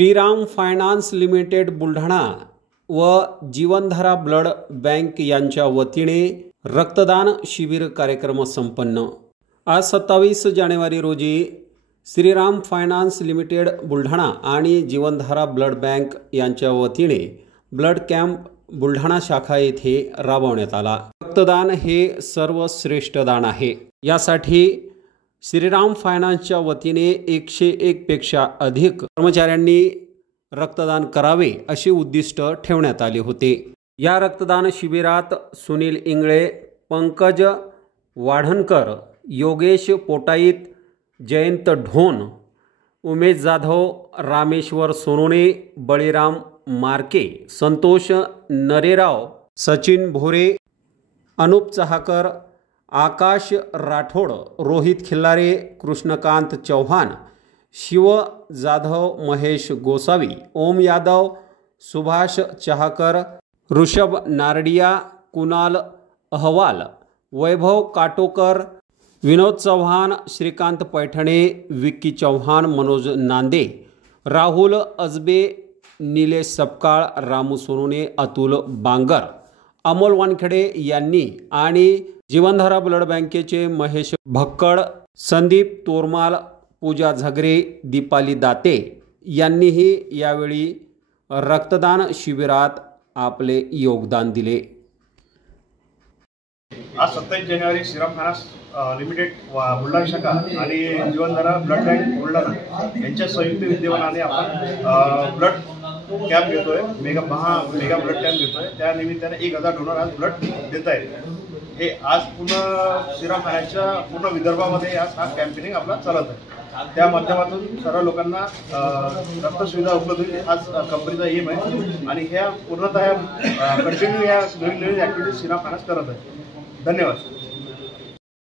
Shriram finance limited Buldhana व जीवनधारा blood bank यांच्या वतीने रक्तदान शिबिर कार्यक्रम संपन्न। आज 27 जानेवारी रोजी श्रीराम फायनान्स लिमिटेड बुलढाणा आणि जीवनधारा ब्लड बँक यांच्या वतीने ब्लड कॅम्प बुलढाणा शाखा येथे राबवण्यात आला। रक्तदान हे सर्वश्रेष्ठ दान आहे। यासाठी श्रीराम फायनान्सच्या वतीने 101 पेक्षा अधिक कर्मचाऱ्यांनी रक्तदान करावे असे उद्दिष्ट ठेवण्यात आले होते। या रक्तदान शिबिरात सुनील इंगळे, पंकज वाढणकर, योगेश पोटाईत, जयंत ढोन, उमेश जाधव, रामेश्वर सोनोने, बळीराम मार्के, संतोष नरेराव, सचिन भोरे, अनुप चहाकर, आकाश राठोड, रोहित खिल्लारे, कृष्णकांत चौहान, शिव जाधव, महेश गोसावी, ओम यादव, सुभाष चहाकर, ऋषभ नारडिया, कुणाल अहवाल, वैभव काटोकर, विनोद चौहान, श्रीकांत पैठणे, विक्की चौहान, मनोज नांदे, राहुल अजबे, निलेश सपकाळ, रामू सोनोने, अतुल बांगर, अमोल वानखेडे यांनी आणि जीवनधारा ब्लड बँकेचे महेश भक्कड, संदीप तोरमाल, पूजा झगरे, दीपाली दाते यांनीही यावेळी रक्तदान शिबिरात आपले योगदान दिले। आज 27 जानेवारी श्रीराम फायनान्स लिमिटेड बुलढाणा शाखा आणि जीवनधारा ब्लड बँक बुलढाणा यांच्या संयुक्त विद्यमानाने आपण ब्लड कॅम्प घेतोय, मेगा ब्लड कॅम्प घेतोय। त्या निमित्ताने 1000 डोनर आज ब्लड देत आहेत। हे आज पूर्ण श्रीराम फायनान्सच्या पूर्ण विदर्भामध्ये आज हा कॅम्पेनिंग आपला चालत आहे। त्या माध्यमातून सर्व लोकांना रक्त सुविधा उपलब्ध होईल आज कंपनीचा एम आहे आणि ह्या पूर्णतः कंटिन्यू या नवीन ॲक्टिव्हिटीज श्रीराम फायनान्स करत आहे। धन्यवाद।